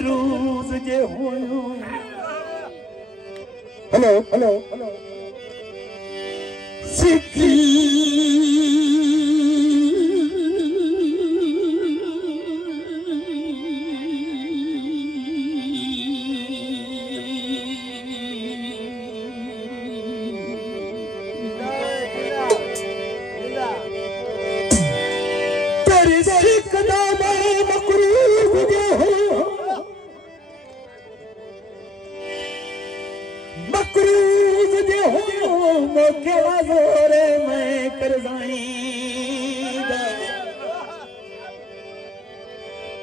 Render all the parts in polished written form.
मकरूज जे हो hello hello सिक्की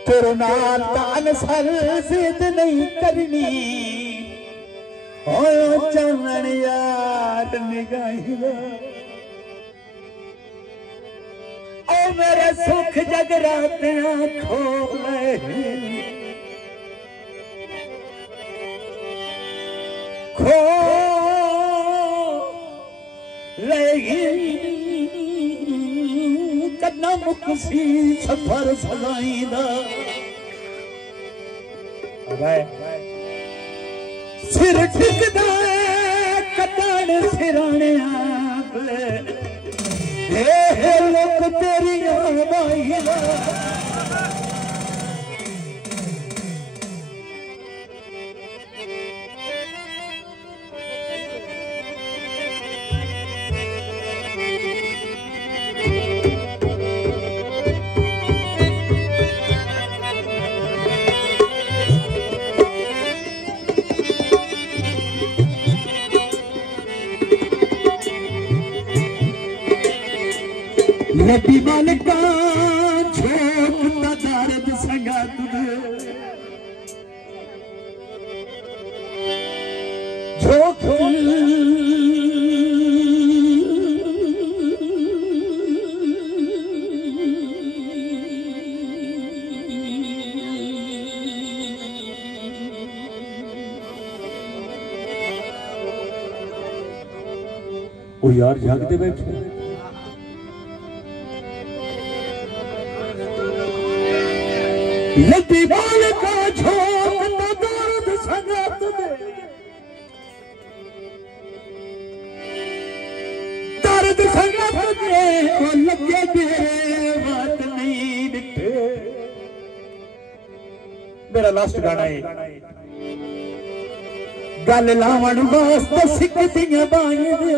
तेरे नाल तान सर जिद नहीं करनी ओ चमन यार निगाही ओ मेरे सुख जगरातियां खोले खो कदना मुकसी सफर सजाईंदा सिर ठिकदा कदण सिराने हे लोक तेरियां बाईदा नबी मालिका झोंकता दर्द संगत झोंक ओ यार जागते बैठे नबी मालिका झोंकता दर्द संगत दर्द संगत दे ओ लगे मेरे बात नहीं दिखे मेरा लास्ट गाना है गल लावण वास्ते सिकदियां बाईं दे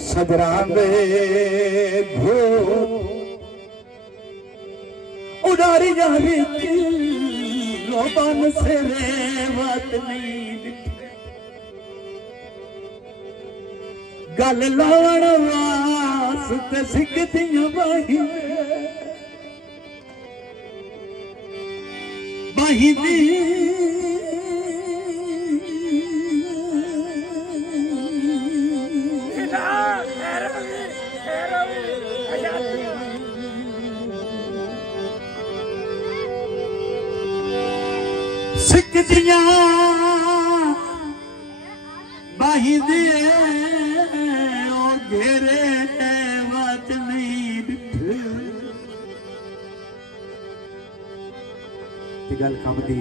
सजरां दे घो उड़ारी जावी लोबान से रेवत नहीं दिखे गल लावण वास्ते सिकदियां बाहीं बाहीं दी सिकदियां बाहीं दे ओ घेरे बात नहीं दिखे गल कम दी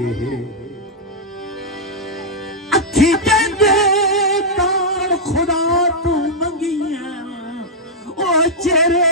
अखी कहंदे तार खुदा तू मंगियां ओ चेहरे